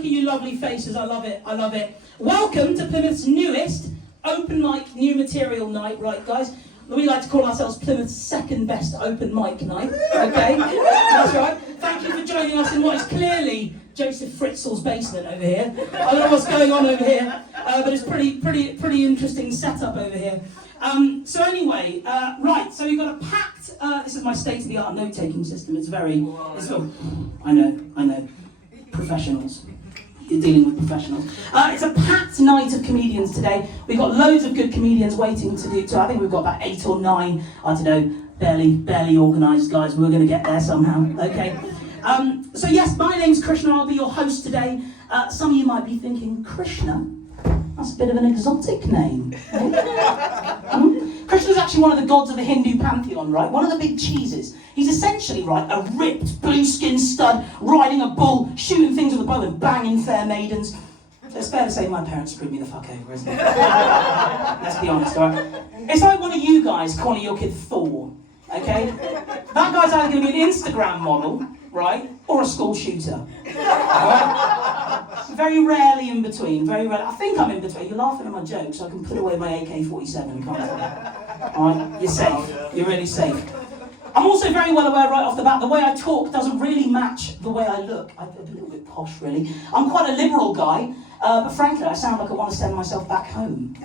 look at you lovely faces. I love it. I love it. Welcome to Plymouth's newest open mic new material night, right, guys? We like to call ourselves Plymouth's second best open mic night. Okay, that's right. Thank you for joining us in what is clearly Joseph Fritzl's basement over here. I don't know what's going on over here, but it's pretty interesting setup over here. So anyway, right. So we've got a packed. This is my state-of-the-art note-taking system. It's very. I know. Professionals. You're dealing with professionals. It's a packed night of comedians today. We've got loads of good comedians waiting to do. I think we've got about 8 or 9. I don't know. Barely organised guys. We're going to get there somehow. Okay. So yes, my name's Krishna. I'll be your host today. Some of you might be thinking, Krishna? That's a bit of an exotic name. Krishna's actually one of the gods of the Hindu pantheon, right? One of the big cheeses. He's essentially, right, a ripped, blue-skinned stud, riding a bull, shooting things with a bow and banging fair maidens. So it's fair to say my parents screwed me the fuck over, isn't it? Let's be honest, all right? It's like one of you guys calling your kid Thor, okay? That guy's either going to be an Instagram model, right, or a school shooter. Right? Very rarely in between, very rarely. I think I'm in between. You're laughing at my jokes, so I can put away my AK-47, can't I? Alright, you're safe. You're really safe. I'm also very well aware right off the bat, the way I talk doesn't really match the way I look. I'm a little bit posh, really. I'm quite a liberal guy, but frankly, I sound like I want to send myself back home.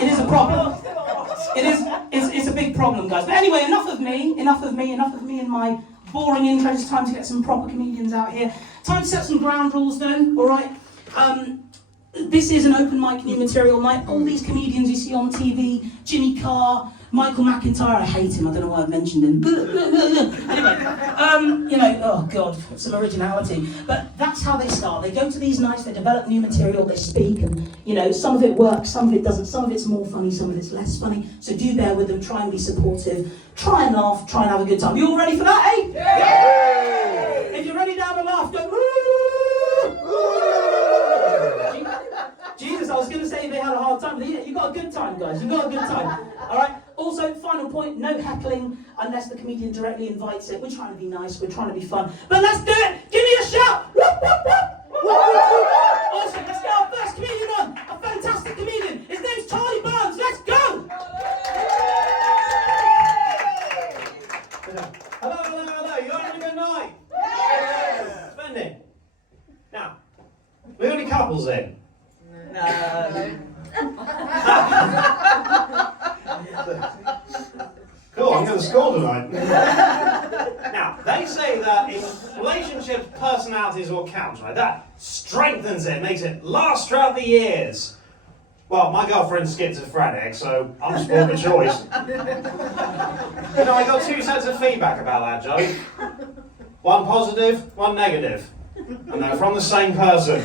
It is a problem. It's a big problem, guys. But anyway, enough of me and my boring intro. It's time to get some proper comedians out here. Time to set some ground rules then, alright? This is an open mic new material night. All these comedians you see on TV, Jimmy Carr, Michael McIntyre, I hate him, I don't know why I've mentioned him. Anyway, oh God, some originality. But that's how they start. They go to these nights, they develop new material, they speak, and some of it works, some of it doesn't, some of it's more funny, some of it's less funny. So do bear with them, try and be supportive, try and laugh, try and have a good time. You all ready for that, eh? Yay! If you're ready to have a laugh, go woo! Jesus, I was going to say they had a hard time, but you got a good time, guys. You got a good time. All right. Also, final point: no heckling unless the comedian directly invites it. We're trying to be nice. We're trying to be fun. But let's do it. Give me a shout. Whoop, whoop, whoop. Awesome. Let's get our first comedian on. A fantastic comedian. His name's Charlie Barnes. Let's go. Hello. You having a good night? Yeah. Splendid. Now, we got any couples in? No. Cool, I'm going to school tonight. Now, they say that in relationships, personalities will count, right? That strengthens it, makes it last throughout the years. Well, my girlfriend's schizophrenic, so I'm spoiled for choice. I got 2 sets of feedback about that joke. One positive, one negative. And they're from the same person.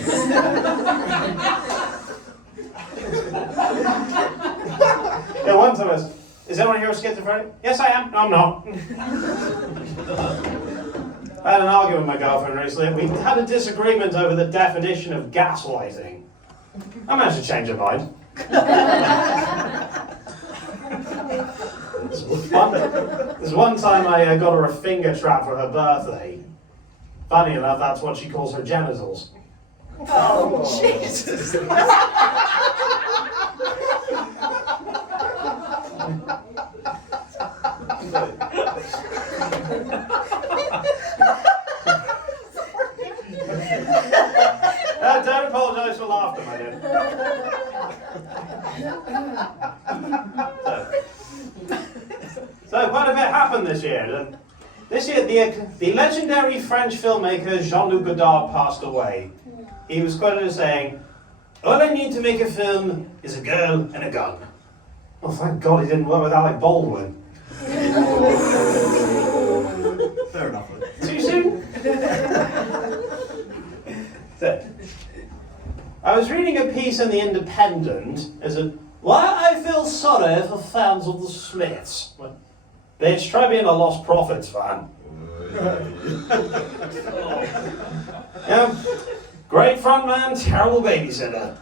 Yeah, one time is anyone here schizophrenic? Yes, I am. No, I'm not. I had an argument with my girlfriend recently. We had a disagreement over the definition of gaslighting. I managed to change her mind. There's one time I got her a finger trap for her birthday. Funny enough, that's what she calls her genitals. Oh, Jesus. Don't apologise for laughter, my dear. So quite a bit happened this year. This year, the legendary French filmmaker Jean-Luc Godard passed away. He was quoted as saying, "All I need to make a film is a girl and a gun." Oh, thank God he didn't work with Alec Baldwin. Fair enough. Too soon? So, I was reading a piece in The Independent as a "Why I feel sorry for fans of the Smiths." Bitch, try being a Lost Prophets fan. Yeah. Great frontman, terrible babysitter.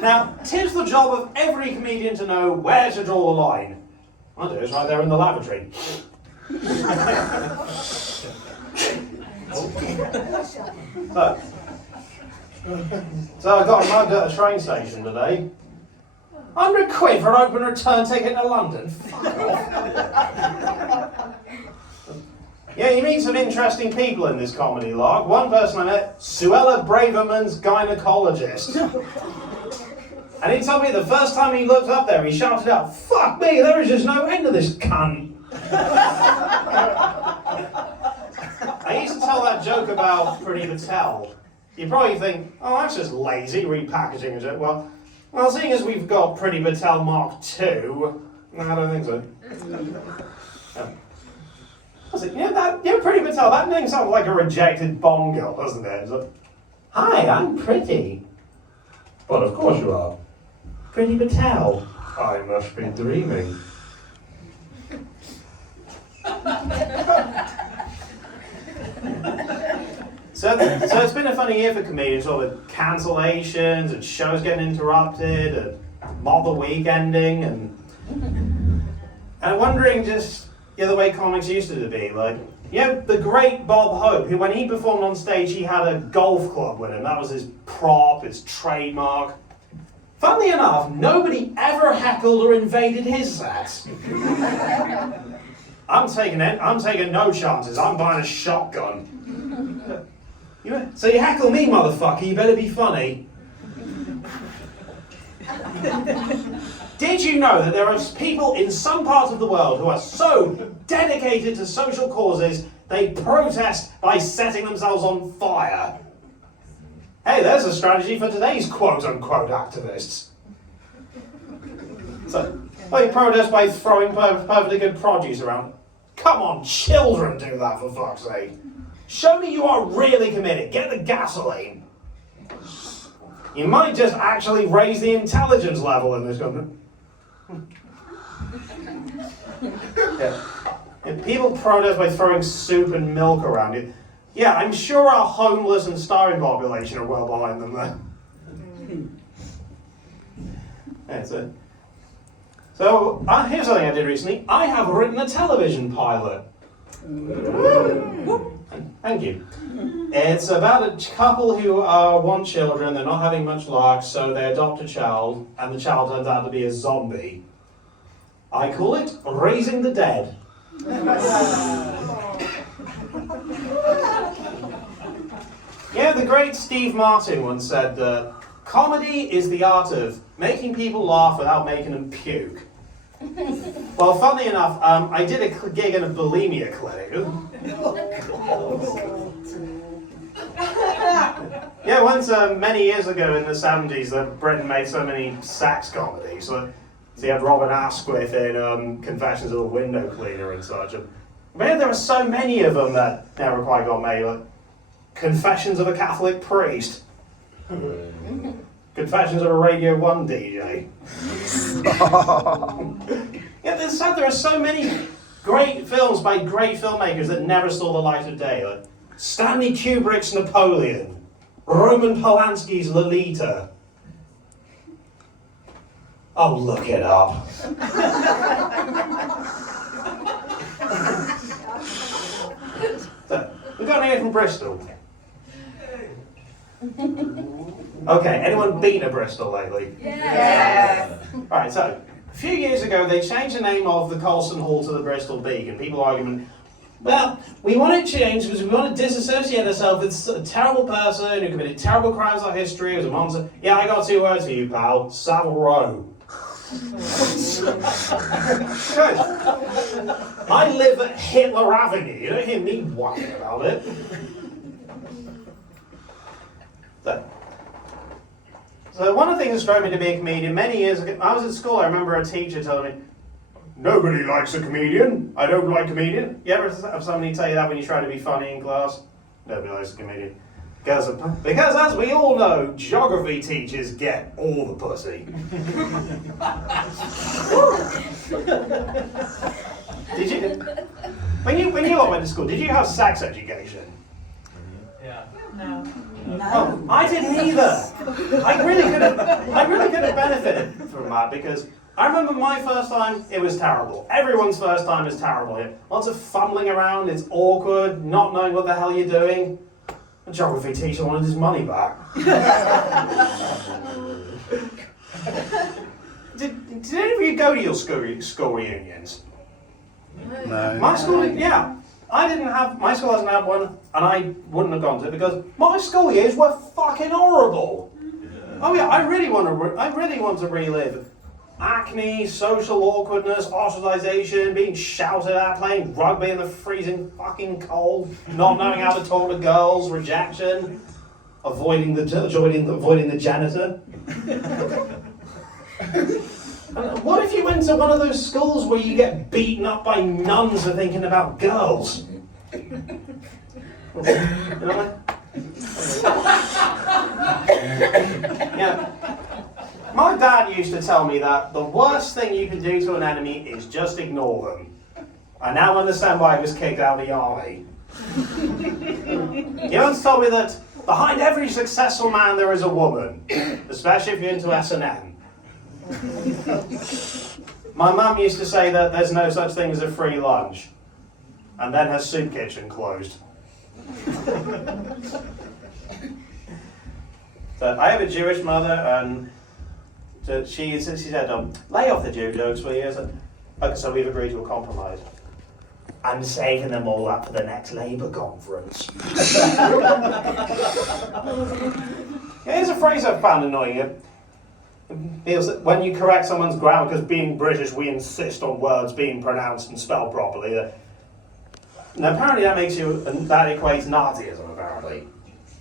Now, 'tis the job of every comedian to know where to draw the line. I do, it's right there in the lavatory. So I got mugged at a train station today. £100 for an open return ticket to London. Fuck off. Yeah, you meet some interesting people in this comedy log. One person I met, Suella Braverman's gynecologist. And he told me the first time he looked up there, he shouted out, "Fuck me, there is just no end to this cunt." I used to tell that joke about Pretty Patel. You probably think, oh, that's just lazy, repackaging a joke. Well, seeing as we've got Pretty Patel Mark II, I don't think so. I was like, Pretty Patel, that name sounds like a rejected Bond girl, doesn't it? It's like, hi, I'm Pretty. But of course you are. Pretty Patel. I must be dreaming. So it's been a funny year for comedians, all the cancellations and shows getting interrupted and Mother Week ending and I'm wondering just the way comics used to be. Like, the great Bob Hope, who when he performed on stage he had a golf club with him. That was his prop, his trademark. Funnily enough, nobody ever heckled or invaded his set. I'm taking no chances. I'm buying a shotgun. So you heckle me, motherfucker, you better be funny. Did you know that there are people in some parts of the world who are so dedicated to social causes, they protest by setting themselves on fire? Hey, there's a strategy for today's quote-unquote activists. So, you protest by throwing perfectly good produce around. Come on, children do that, for fuck's sake. Show me you are really committed. Get the gasoline. You might just actually raise the intelligence level in this country. If people protest by throwing soup and milk around it, I'm sure our homeless and starving population are well behind them there. That's it. So, here's something I did recently. I have written a television pilot. Thank you. It's about a couple who want children, they're not having much luck, so they adopt a child, and the child turns out to be a zombie. I call it Raising the Dead. The great Steve Martin once said that comedy is the art of making people laugh without making them puke. Well, funnily enough, I did a gig in a bulimia clinic. Once many years ago in the 70s, Britain made so many sex comedies. So you had Robin Asquith in Confessions of a Window Cleaner and such. Man, there were so many of them that never quite got made. Like Confessions of a Catholic Priest. Confessions of a Radio 1 DJ. There are so many great films by great filmmakers that never saw the light of day. Like Stanley Kubrick's Napoleon, Roman Polanski's Lolita. Oh, look it up. So, we've got anyone from Bristol? Okay, anyone been to Bristol lately? Yes. Right, so, a few years ago they changed the name of the Colston Hall to the Bristol Beacon. People arguing, well, we want it changed because we want to disassociate ourselves with a terrible person who committed terrible crimes in our history, who's a monster. Yeah, I got 2 words for you, pal. Savile Row. Good. I live at Hitler Avenue. You don't hear me whining about it. So one of the things that struck me to be a comedian many years ago, I was at school, I remember a teacher telling me, nobody likes a comedian. I don't like comedian. You ever have somebody tell you that when you try to be funny in class? Nobody likes a comedian. Because as we all know, geography teachers get all the pussy. Did you? When you all went to school, did you have sex education? Yeah. No. Oh, I didn't either. I really could have benefited from that because I remember my first time, it was terrible. Everyone's first time is terrible. Lots of fumbling around, it's awkward, not knowing what the hell you're doing. The geography teacher wanted his money back. Did any of you go to your school reunions? No. My school, yeah. My school hasn't had one, and I wouldn't have gone to it because my school years were fucking horrible. Oh yeah, I really want to relive acne, social awkwardness, ostracization, being shouted at, playing rugby in the freezing fucking cold, not knowing how to talk to girls, rejection, avoiding the janitor. What if you went to one of those schools where you get beaten up by nuns for thinking about girls? Yeah. My dad used to tell me that the worst thing you can do to an enemy is just ignore them. I now understand why he was kicked out of the army. He once told me that behind every successful man there is a woman, especially if you're into S&M. My mum used to say that there's no such thing as a free lunch, and then her soup kitchen closed. So I have a Jewish mother, and she said, lay off the Jew jokes for years. Okay, so we've agreed to a compromise. I'm saving them all up for the next Labour conference. Here's a phrase I've found annoying. When you correct someone's grammar, because being British, we insist on words being pronounced and spelled properly. Now, apparently that equates Nazism, apparently.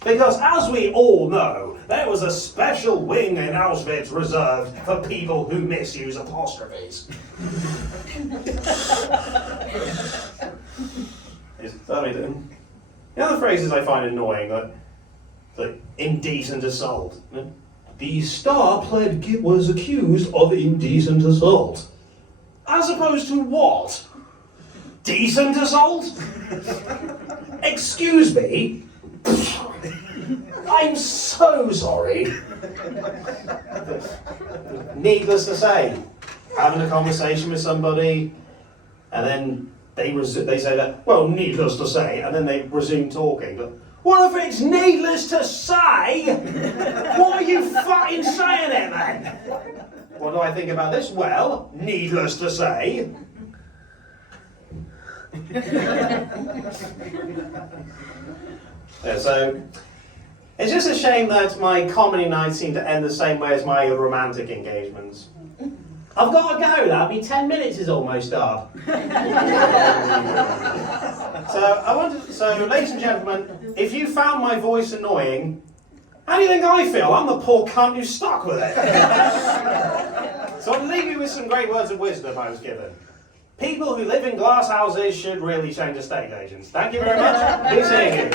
Because, as we all know, there was a special wing in Auschwitz reserved for people who misuse apostrophes. The other phrases I find annoying are like indecent assault. The star was accused of indecent assault. As opposed to what? Decent assault? Excuse me? I'm so sorry. Needless to say, having a conversation with somebody, and then they say that, well, needless to say, and then they resume talking. But what if it's needless to say? What are you fucking saying there, man? What do I think about this? Well, needless to say. Yeah, so it's just a shame that my comedy nights seem to end the same way as my romantic engagements. I've got to go now. My 10 minutes is almost up. So, ladies and gentlemen, if you found my voice annoying, how do you think I feel? I'm the poor cunt who's stuck with it. So I'll leave you with some great words of wisdom I was given. People who live in glass houses should really change estate agents. Thank you very much. Good seeing you.